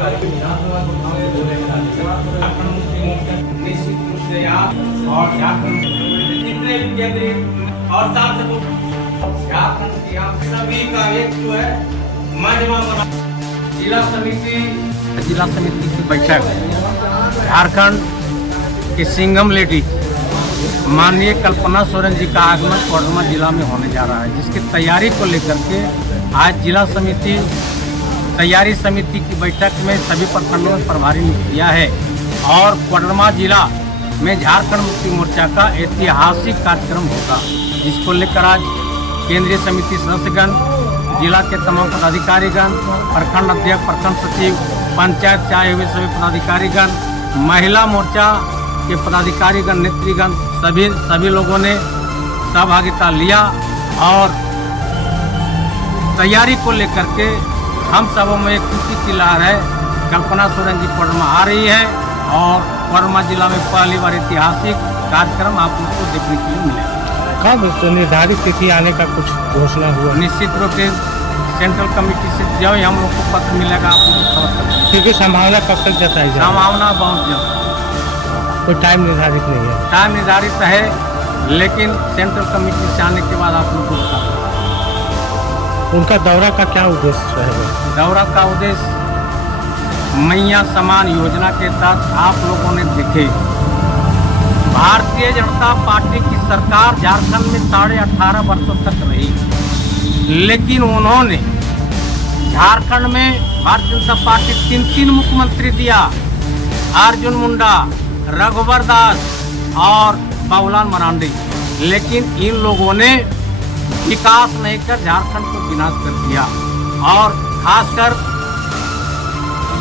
और झारखंड जितने भी केंद्रीय और सांसद झारखंड की आप सभी का एक जो है मजमा बना जिला समिति की बैठक झारखंड की सिंघम लेडी माननीय कल्पना सोरेन जी का आगमन कोडरमा जिला में होने जा रहा है, जिसकी तैयारी को लेकर के आज जिला समिति तैयारी समिति की बैठक में सभी प्रखंडों में प्रभारी नियुक्त किया है और कोडरमा जिला में झारखंड मुक्ति मोर्चा का ऐतिहासिक कार्यक्रम होगा, जिसको लेकर आज केंद्रीय समिति सदस्यगण, जिला के तमाम पदाधिकारीगण, प्रखंड अध्यक्ष, प्रखंड सचिव, पंचायत से आए हुए सभी पदाधिकारीगण, महिला मोर्चा के पदाधिकारीगण, नेतृगण, सभी लोगों ने सहभागिता लिया और तैयारी को लेकर के हम सबों में एक खुशी की लहर है। कल्पना सोरेन जी कोडरमा आ रही है और कोडरमा जिला में पहली बार ऐतिहासिक कार्यक्रम आप लोग को देखने के लिए मिलेगा। कब निर्धारित तिथि आने का कुछ घोषणा हुआ? निश्चित रूप से सेंट्रल कमेटी से जब हम लोग को पत्र मिलेगा आप लोग को खबर करेंगे। क्योंकि संभावना कब तक जताई जाए? संभावना बहुत जल्द। कोई टाइम निर्धारित नहीं है? टाइम निर्धारित है, लेकिन सेंट्रल कमेटी से आने के बाद आप लोग को बता। उनका दौरा का क्या उद्देश्य रहेगा? दौरा का उद्देश्य मैया समान योजना के तहत आप लोगों ने देखे भारतीय जनता पार्टी की सरकार झारखंड में 18.5 वर्षों तक रही, लेकिन उन्होंने झारखंड में भारतीय जनता पार्टी 3 मुख्यमंत्री दिया, अर्जुन मुंडा, रघुवर दास और बाबूलाल मरांडी, लेकिन इन लोगों ने विकास नहीं कर झारखंड को विनाश कर दिया और खासकर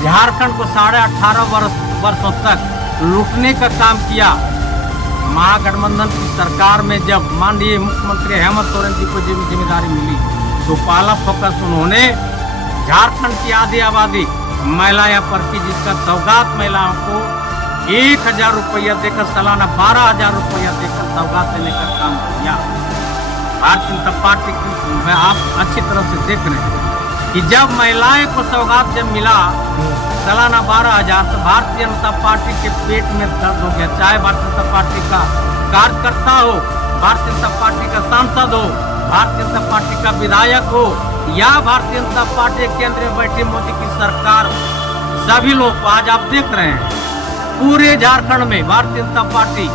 झारखंड को 18.5 वर्षों तक लूटने का काम किया। महागठबंधन की सरकार में जब माननीय मुख्यमंत्री हेमंत सोरेन जी को जिम्मेदारी मिली तो पहला फोकस उन्होंने झारखंड की आधी आबादी महिलाएं पर की, जिसका सौगात महिलाओं को 1000 रुपया देकर सालाना 12,000 रुपया देकर सौगात देने का काम किया। भारतीय जनता पार्टी की आप अच्छी तरह से देख रहे हैं कि जब महिलाएं को सौगात जब मिला सालाना 12,000 तो भारतीय जनता पार्टी के पेट में दर्द हो गया। चाहे भारतीय जनता पार्टी का कार्यकर्ता हो, भारतीय जनता पार्टी का सांसद हो, भारतीय जनता पार्टी का विधायक हो या भारतीय जनता पार्टी केंद्र में बैठी मोदी की सरकार, सभी लोग आज आप देख रहे हैं पूरे झारखंड में भारतीय जनता पार्टी,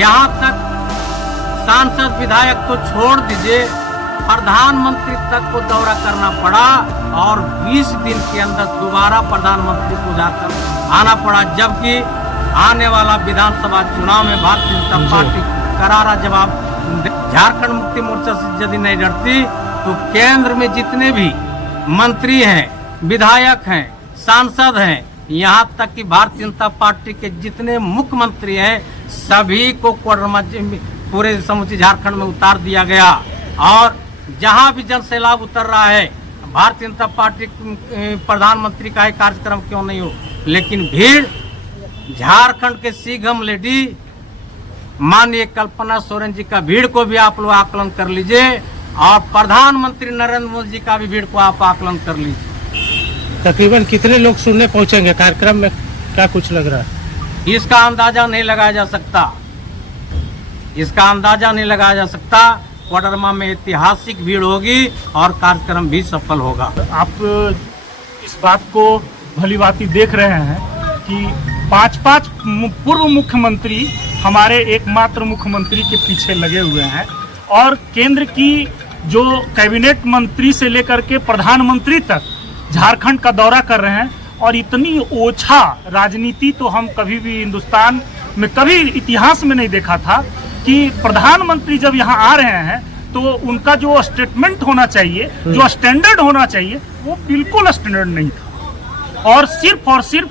यहाँ तक सांसद विधायक तो छोड़ दीजिए, प्रधानमंत्री तक को दौरा करना पड़ा और 20 दिन के अंदर दोबारा प्रधानमंत्री को जाकर आना पड़ा, जबकि आने वाला विधानसभा चुनाव में भारतीय जनता पार्टी करारा जवाब। झारखंड मुक्ति मोर्चा से यदि नहीं डरती तो केंद्र में जितने भी मंत्री हैं, विधायक हैं, सांसद हैं, यहाँ तक कि भारतीय जनता पार्टी के जितने मुख्यमंत्री हैं, सभी को कोडरमा पूरे समूचे झारखंड में उतार दिया गया और जहां भी जन सैलाब उतर रहा है, भारतीय जनता पार्टी प्रधानमंत्री का कार्यक्रम क्यों नहीं हो, लेकिन भीड़ झारखंड के सिंघम लेडी माननीय कल्पना सोरेन जी का भीड़ को भी आप लोग आकलन कर लीजिए और प्रधानमंत्री नरेंद्र मोदी जी का भी भीड़ को आप आकलन कर लीजिए। तकरीबन कितने लोग सुनने पहुंचेंगे कार्यक्रम में, क्या कुछ लग रहा है? इसका अंदाजा नहीं लगाया जा सकता, इसका अंदाजा नहीं लगाया जा सकता। कोडरमा में ऐतिहासिक भीड़ होगी और कार्यक्रम भी सफल होगा। आप इस बात को भलीभांति देख रहे हैं कि 5 पूर्व मुख्यमंत्री हमारे एकमात्र मुख्यमंत्री के पीछे लगे हुए हैं और केंद्र की जो कैबिनेट मंत्री से लेकर के प्रधानमंत्री तक झारखंड का दौरा कर रहे हैं और इतनी ओछा राजनीति तो हम कभी भी हिंदुस्तान में कभी इतिहास में नहीं देखा था कि प्रधानमंत्री जब यहाँ आ रहे हैं तो उनका जो स्टेटमेंट होना चाहिए, जो स्टैंडर्ड होना चाहिए, वो बिल्कुल स्टैंडर्ड नहीं था और सिर्फ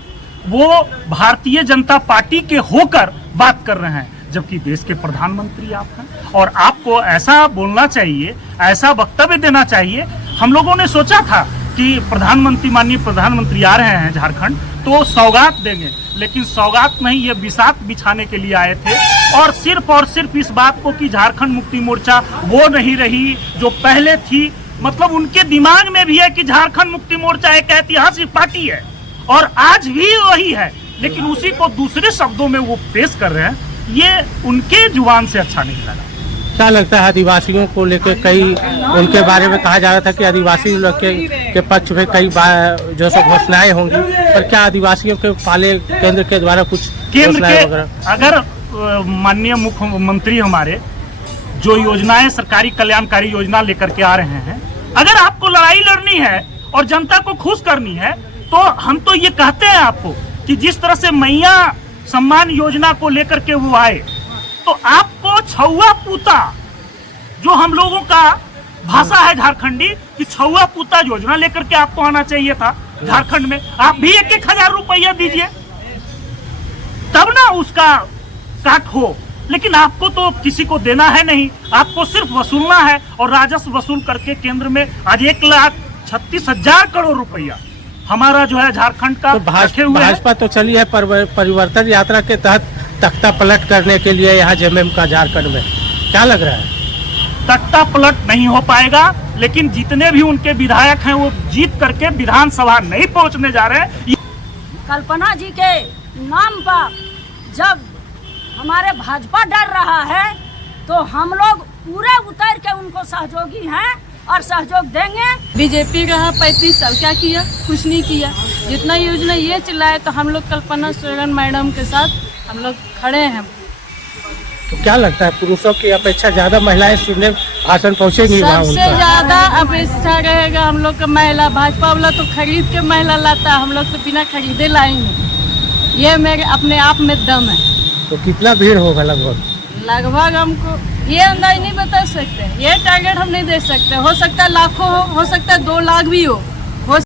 वो भारतीय जनता पार्टी के होकर बात कर रहे हैं, जबकि देश के प्रधानमंत्री आप हैं और आपको ऐसा बोलना चाहिए, ऐसा वक्तव्य देना चाहिए। हम लोगों ने सोचा था कि माननीय प्रधानमंत्री आ रहे हैं झारखंड तो सौगात देंगे, लेकिन सौगात नहीं, ये बिसात बिछाने के लिए आए थे और सिर्फ इस बात को कि झारखंड मुक्ति मोर्चा वो नहीं रही जो पहले थी। मतलब उनके दिमाग में भी है कि झारखंड मुक्ति मोर्चा एक ऐतिहासिक पार्टी है और आज भी वही है, लेकिन उसी को दूसरे शब्दों में वो पेश कर रहे हैं। ये उनके जुबान से अच्छा नहीं लगा। क्या लगता है आदिवासियों को लेकर कई उनके बारे में कहा जा रहा था कि आदिवासी लोग के पक्ष में कई बार जो सो घोषणाएं होंगी, पर क्या आदिवासियों के पाले केंद्र के द्वारा कुछ केंद्र घोषणाएं के वगैरह? अगर माननीय मुख्यमंत्री हमारे जो योजनाएं सरकारी कल्याणकारी योजना लेकर के आ रहे हैं, अगर आपको लड़ाई लड़नी है और जनता को खुश करनी है तो हम तो ये कहते हैं आपको कि जिस तरह से मैया सम्मान योजना को लेकर के वो आए, तो आपको छुआ पूता, जो हम लोगों का भाषा है झारखंडी, कि छुआ पूता योजना लेकर के आपको आना चाहिए था झारखंड में। आप भी 1,000 रुपया दीजिए तब ना उसका काट हो, लेकिन आपको तो किसी को देना है नहीं, आपको सिर्फ वसूलना है। और राजस्व वसूल करके केंद्र में आज 1,36,000 करोड़ रुपया हमारा जो है झारखंड का तो रखे हुए है। भाजपा तो चली है परिवर्तन यात्रा के तहत तख्ता पलट करने के लिए यहाँ जेएमएम का झारखंड में, क्या लग रहा है? तख्ता पलट नहीं हो पाएगा, लेकिन जितने भी उनके विधायक हैं वो जीत करके विधानसभा नहीं पहुंचने जा रहे हैं। कल्पना जी के नाम पर जब हमारे भाजपा डर रहा है तो हम लोग पूरे उतर के उनको सहयोगी हैं और सहयोग देंगे। बीजेपी रहा 35 साल, क्या किया? कुछ नहीं किया। जितना योजना ये चलाए तो हम लोग कल्पना सोरेन मैडम के साथ हम लोग खड़े हैं। तो क्या लगता है पुरुषों की अपेक्षा ज्यादा महिलाएं सुनने भाषण पहुंचेंगी वहाँ सबसे उनका? ज्यादा अपेक्षा रहेगा हम लोग का महिला। भाजपा वाला तो खरीद के महिला लाता है, हम लोग तो बिना खरीदे लाएंगे। ये मेरे अपने आप में दम है। तो कितना भीड़ होगा लगभग? लगभग हमको ये अंदाज नहीं बता सकते, ये टारगेट हम नहीं दे सकते। हो सकता है लाखों हो सकता है 2 लाख भी हो।